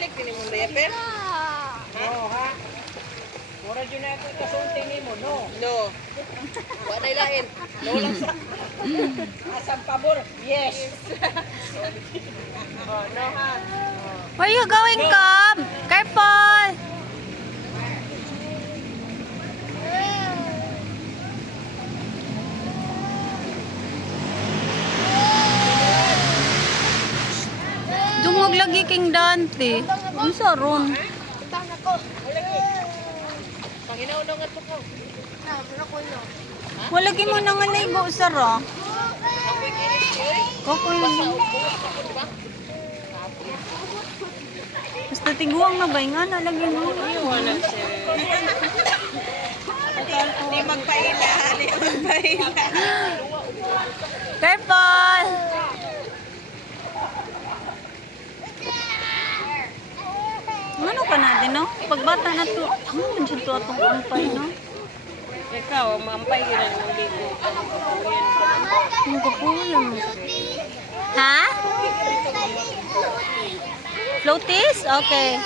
balik din mo leper. Oo, ha? Mura dyan na ito kasunti ni mo, no? No. Wa na ilain. No lang sa. Asang pabor? Yes. Oh, no ha. Where you going, Cob? Careful! Dungog lagi king Dante. Ang saron. Panginaw nga to ko. Wala gi mo nang naligo sara. Apoy kinis ko. Kapoy. Basta upo, di ba? Basta tiguang na ba nga na lagi mo. Wala siya. Di magpaila, di magpaila. Careful! Ano ka natin, no? Pagbata na to, ano dyan to atong ampay, no? Ikaw, mampay yun ang uli ko. Ano ka po yan? Ha? Floaties? Okay.